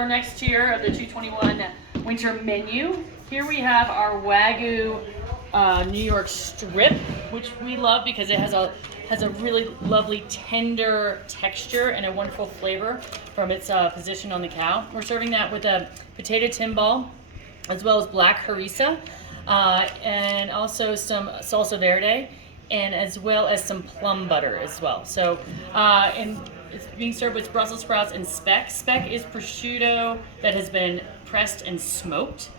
our next tier of the 221 winter menu. Here we have our Wagyu New York strip, which we love because it has a really lovely tender texture and a wonderful flavor from its position on the cow. We're serving that with a potato timbal, as well as black harissa, and also some salsa verde, and as well as some plum butter as well. So, and it's being served with Brussels sprouts and speck. Speck is prosciutto that has been pressed and smoked.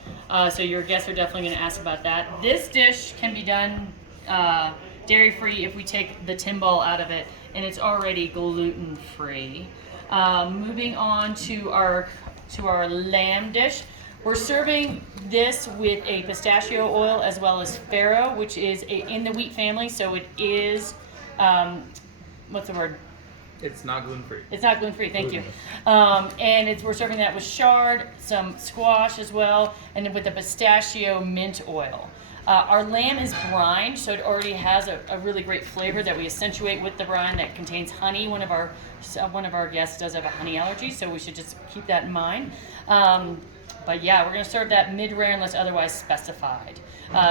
So your guests are definitely going to ask about that. This dish can be done dairy-free if we take the timbal out of it, and it's already gluten-free. Moving on to our lamb dish. We're serving this with a pistachio oil as well as farro, which is in the wheat family, so it is, what's the word? It's not gluten-free. It's not gluten-free, thank you. And we're serving that with chard, some squash as well, and then with the pistachio mint oil. Our lamb is brined, so it already has a really great flavor that we accentuate with the brine that contains honey. One of our guests does have a honey allergy, so we should just keep that in mind. But yeah, we're going to serve that mid-rare unless otherwise specified.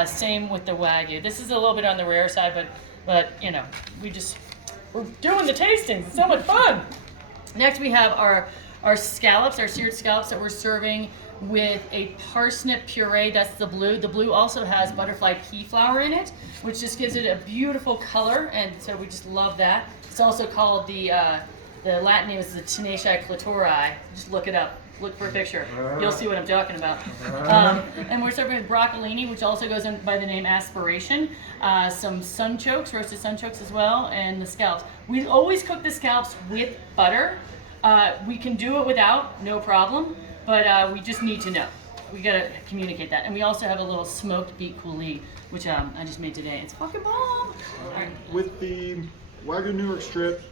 Same with the Wagyu. This is a little bit on the rare side, but you know, we're doing the tastings. It's so much fun. Next we have our scallops, our seared scallops that we're serving with a parsnip puree. That's the blue. The blue also has butterfly pea flour in it, which just gives it a beautiful color, and so we just love that. It's also called the Latin name is the Tenacia clitori. Just look it up. Look for a picture. You'll see what I'm talking about. And we're serving with broccolini, which also goes in by the name aspiration. Some sunchokes, roasted sunchokes as well, and the scallops. We always cook the scallops with butter. We can do it without, no problem, but we just need to know. We gotta communicate that. And we also have a little smoked beet coulis, which I just made today. It's fucking bomb. Right. With the Wagyu New York strip,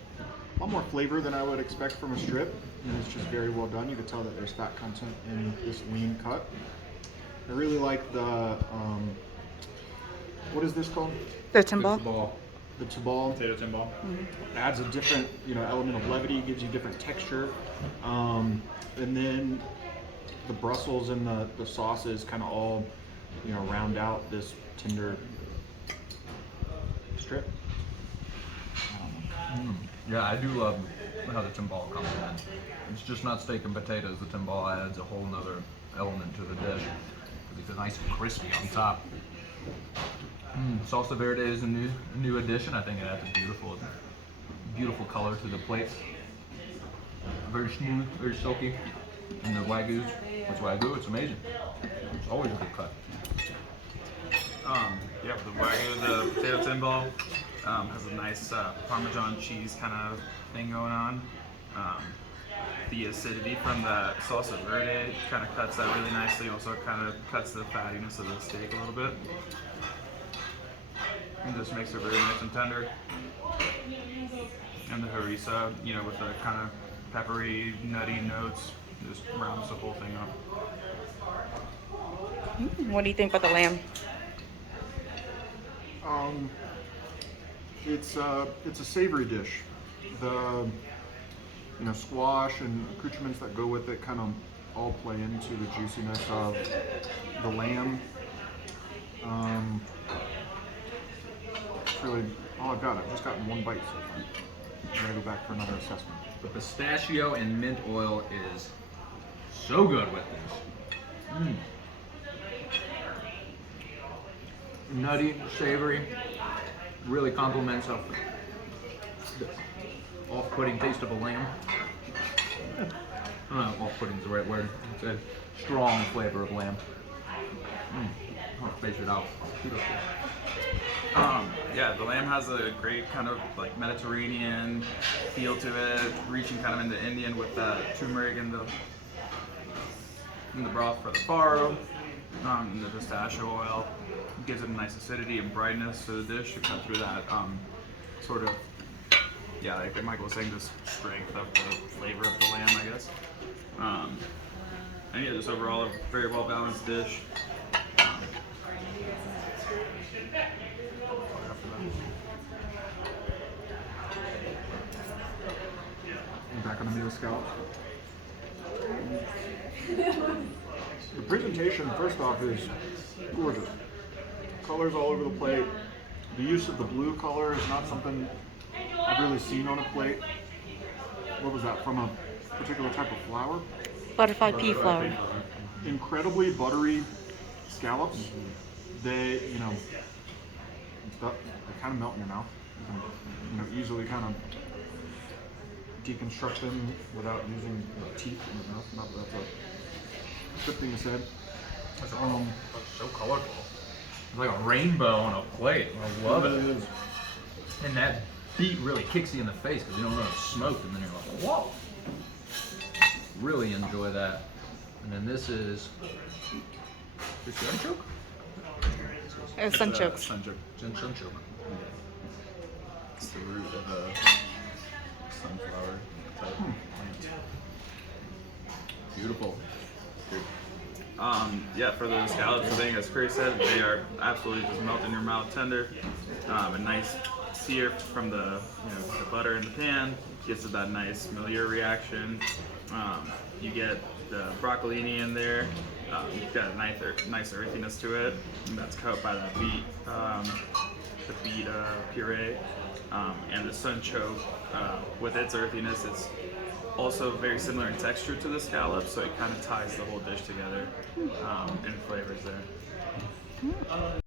a lot more flavor than I would expect from a strip. And it's just very well done. You can tell that there's fat content in this lean cut. I really like the, what is this called? The timbal. The timbal. Potato timbal. Mm-hmm. Adds a different, element of levity, gives you different texture. And then the Brussels and the sauces kind of all, round out this tender strip. Yeah, I do love how the timbal comes in. It's just not steak and potatoes. The timbal adds a whole nother element to the dish. It's nice and crispy on top. Salsa verde is a new addition. I think it adds a beautiful color to the plate. Very smooth, very silky. And the Wagyu, it's amazing. It's always a good cut. Yeah, the Wagyu, the potato timbal has a nice Parmesan cheese kind of thing going on. The acidity from the salsa verde kind of cuts that really nicely. Also kind of cuts the fattiness of the steak a little bit. And just makes it very nice and tender. And the harissa, with the kind of peppery, nutty notes, just rounds the whole thing up. What do you think about the lamb? It's a savory dish. The squash and accoutrements that go with it kind of all play into the juiciness of the lamb. It's really all I've got. I've just gotten one bite so far. I'm gonna go back for another assessment. The pistachio and mint oil is so good with this. Nutty, savory, really complements the off-putting taste of a lamb. I don't know if off-putting is the right word. It's a strong flavor of lamb. I'll space it out. Beautiful. Yeah, the lamb has a great kind of like Mediterranean feel to it, reaching kind of into Indian with the turmeric and the broth for the farro, and the pistachio oil gives it a nice acidity and brightness to the dish to cut through that sort of, yeah, like Michael was saying, this strength of the flavor of the lamb, I guess. And yeah, just overall a very well balanced dish. Back on the meal scallops. The presentation, first off, is gorgeous. Colors all over the plate. The use of the blue color is not something I've really seen on a plate. What was that, from a particular type of flour? Butterfly pea flour. Incredibly buttery scallops. They, they kind of melt in your mouth. You can, easily kind of deconstruct them without using teeth in your mouth. Not that that's a good thing to say. It's so colorful. It's like a rainbow on a plate. I love It it. is. And that beet really kicks you in the face because you don't know it's smoked, and then you're like, whoa. Really enjoy that. And then this is sunchoke? Sunchokes. Sunchoke. It's the root of a sunflower type plant. Beautiful. Yeah, for the scallops, I think as Chris said, they are absolutely just melt in your mouth tender. A nice sear from the the butter in the pan gets to that nice Maillard reaction. You get the broccolini in there. You've got a nice earthiness to it, and that's coated by that beet, puree, and the sunchoke with its earthiness. It's also very similar in texture to the scallops, so it kind of ties the whole dish together, and flavors there.